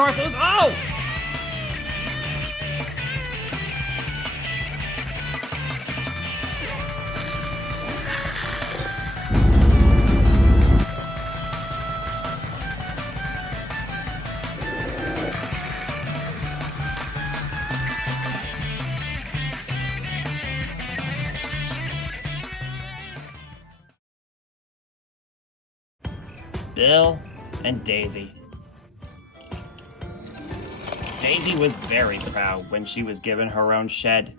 Carthos! Oh! Bill and Daisy. Daisy was very proud when she was given her own shed.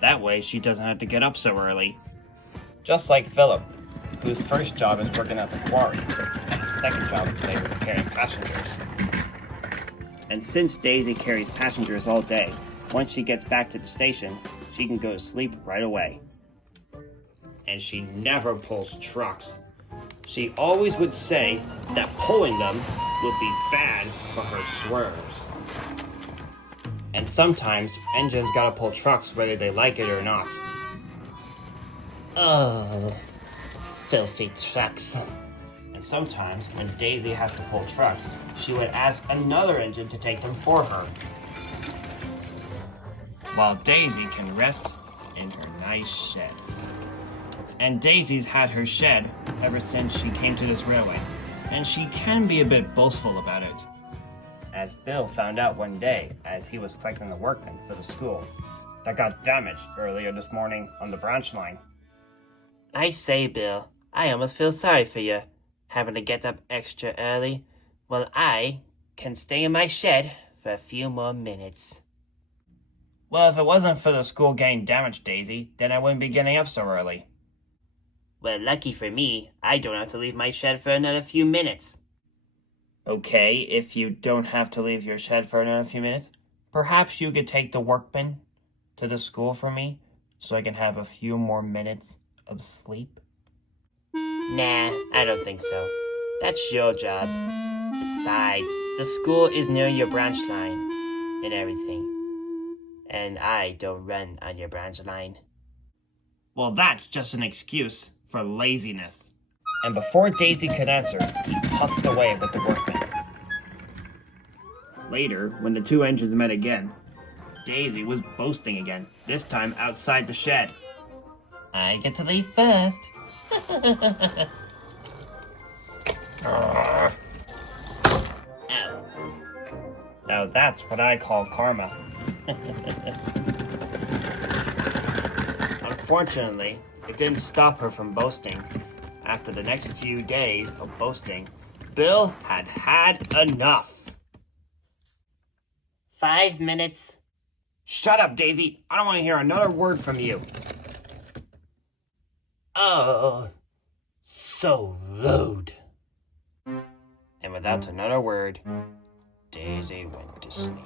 That way she doesn't have to get up so early. Just like Philip, whose first job is working at the quarry, and his second job is carrying passengers. And since Daisy carries passengers all day, once she gets back to the station, she can go to sleep right away. And she never pulls trucks. She always would say that pulling them would be bad for her swerves. And sometimes engines gotta pull trucks whether they like it or not. Oh, filthy trucks. And sometimes when Daisy has to pull trucks, she would ask another engine to take them for her. While Daisy can rest in her nice shed. And Daisy's had her shed ever since she came to this railway, and she can be a bit boastful about it. As Bill found out one day as he was collecting the workmen for the school that got damaged earlier this morning on the branch line. I say, Bill, I almost feel sorry for you, having to get up extra early, while I can stay in my shed for a few more minutes. Well, if it wasn't for the school getting damaged, Daisy, then I wouldn't be getting up so early. Well, lucky for me, I don't have to leave my shed for another few minutes. Okay, if you don't have to leave your shed for another few minutes, perhaps you could take the workmen to the school for me, so I can have a few more minutes of sleep? Nah, I don't think so. That's your job. Besides, the school is near your branch line and everything. And I don't run on your branch line. Well, that's just an excuse for laziness. And before Daisy could answer, he puffed away with the workman. Later, when the two engines met again, Daisy was boasting again, this time outside the shed. I get to leave first. Ow. Now that's what I call karma. Unfortunately, it didn't stop her from boasting. After the next few days of boasting, Bill had had enough. 5 minutes. Shut up, Daisy. I don't want to hear another word from you. Oh, so rude. And without another word, Daisy went to sleep.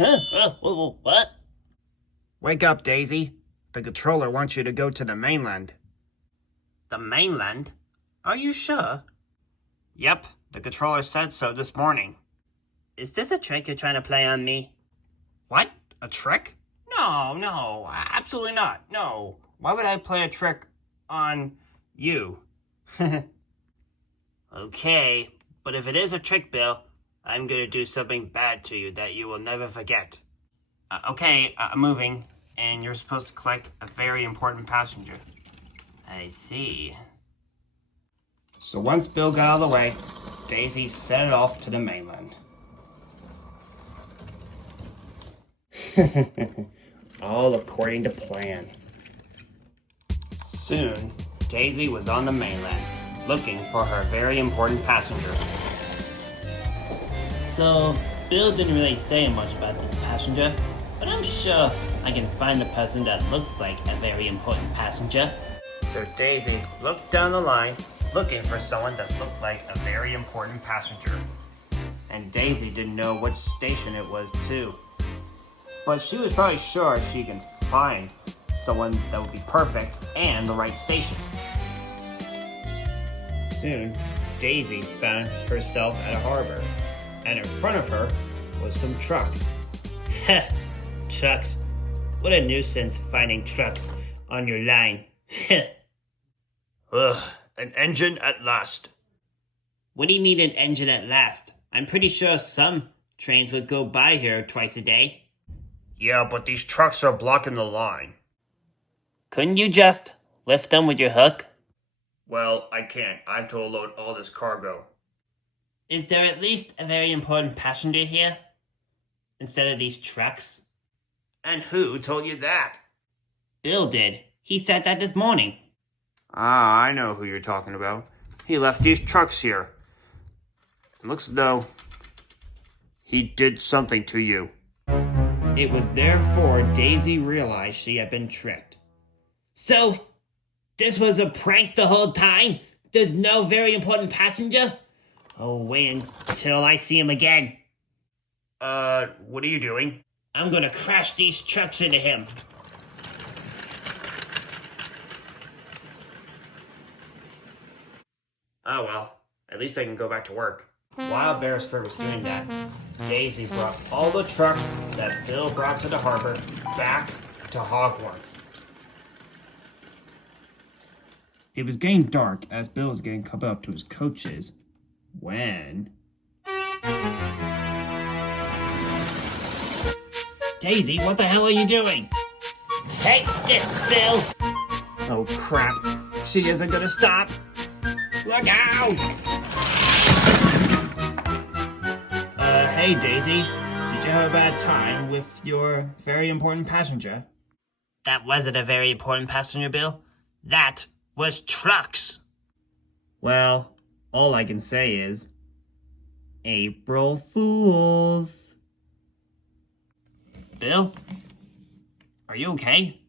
Huh? What? Wake up, Daisy. The controller wants you to go to the mainland. The mainland? Are you sure? Yep, the controller said so this morning. Is this a trick you're trying to play on me? What? A trick? No, absolutely not. No. Why would I play a trick on you? Okay, but if it is a trick, Bill, I'm going to do something bad to you that you will never forget. Okay, I'm moving, and you're supposed to collect a very important passenger. I see. So once Bill got out of the way, Daisy set it off to the mainland. All according to plan. Soon, Daisy was on the mainland, looking for her very important passenger. So, Bill didn't really say much about this passenger, but I'm sure I can find a person that looks like a very important passenger. So Daisy looked down the line, looking for someone that looked like a very important passenger. And Daisy didn't know which station it was too. But she was probably sure she can find someone that would be perfect and the right station. Soon, Daisy found herself at a harbor, and in front of her was some trucks. Heh, trucks. What a nuisance finding trucks on your line. Heh. Ugh, an engine at last. What do you mean an engine at last? I'm pretty sure some trains would go by here twice a day. Yeah, but these trucks are blocking the line. Couldn't you just lift them with your hook? Well, I can't. I have to load all this cargo. Is there at least a very important passenger here? Instead of these trucks? And who told you that? Bill did. He said that this morning. Ah, I know who you're talking about. He left these trucks here. It looks as though he did something to you. It was therefore Daisy realized she had been tricked. So, this was a prank the whole time? There's no very important passenger? Oh, wait until I see him again. What are you doing? I'm gonna crash these trucks into him. Oh well, at least I can go back to work. While Beresford was doing that, Daisy brought all the trucks that Bill brought to the harbor back to Hogwarts. It was getting dark as Bill was getting coupled up to his coaches when... Daisy, what the hell are you doing? Take this, Bill! Oh crap, she isn't gonna stop! Look out! Hey Daisy, did you have a bad time with your very important passenger? That wasn't a very important passenger, Bill. That was trucks. Well, all I can say is, April Fools. Bill? Are you okay?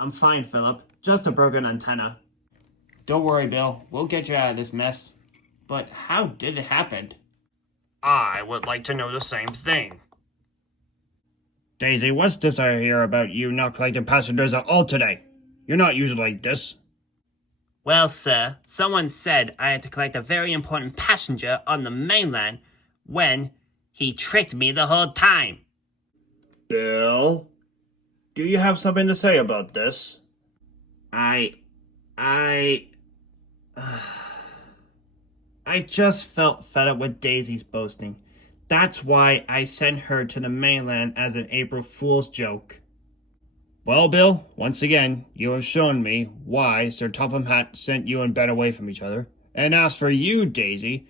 I'm fine, Philip. Just a broken antenna. Don't worry, Bill. We'll get you out of this mess. But how did it happen? I would like to know the same thing. Daisy, what's this I hear about you not collecting passengers at all today? You're not usually like this. Well, sir, someone said I had to collect a very important passenger on the mainland when he tricked me the whole time. Bill, do you have something to say about this? I just felt fed up with Daisy's boasting. That's why I sent her to the mainland as an April Fool's joke. Well, Bill, once again, you have shown me why Sir Topham Hatt sent you and Ben away from each other. And as for you, Daisy,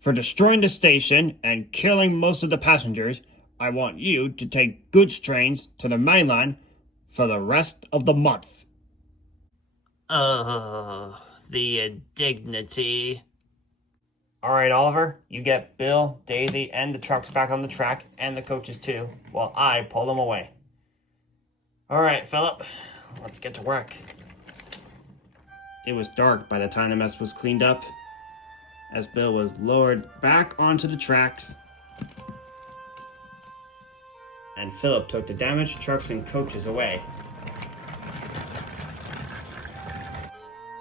for destroying the station and killing most of the passengers, I want you to take goods trains to the mainland for the rest of the month. Oh, the indignity. Alright, Oliver, you get Bill, Daisy, and the trucks back on the track, and the coaches too, while I pull them away. Alright, Philip, let's get to work. It was dark by the time the mess was cleaned up, as Bill was lowered back onto the tracks, and Philip took the damaged trucks and coaches away.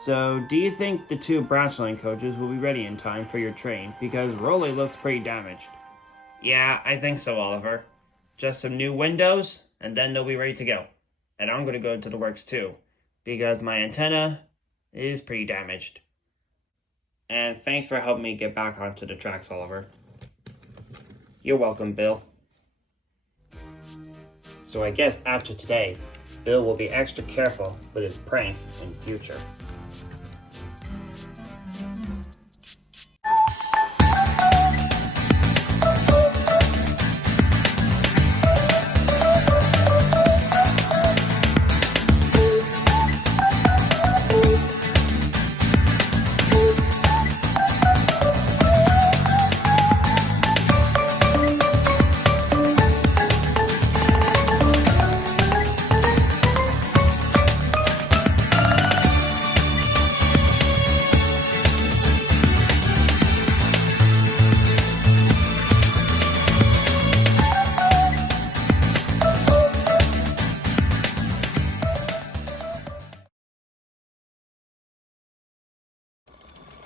So, do you think the two branch line coaches will be ready in time for your train? Because Rolly looks pretty damaged. Yeah, I think so, Oliver. Just some new windows, and then they'll be ready to go. And I'm going to go to the works too, because my antenna is pretty damaged. And thanks for helping me get back onto the tracks, Oliver. You're welcome, Bill. So I guess after today, Bill will be extra careful with his pranks in future.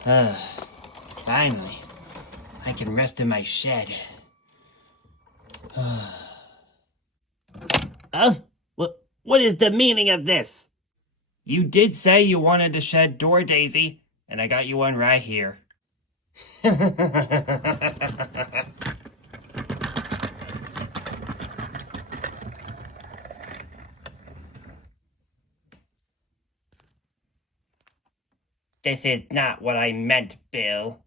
Finally, I can rest in my shed. What is the meaning of this? You did say you wanted a shed door, Daisy, and I got you one right here. This is not what I meant, Bill.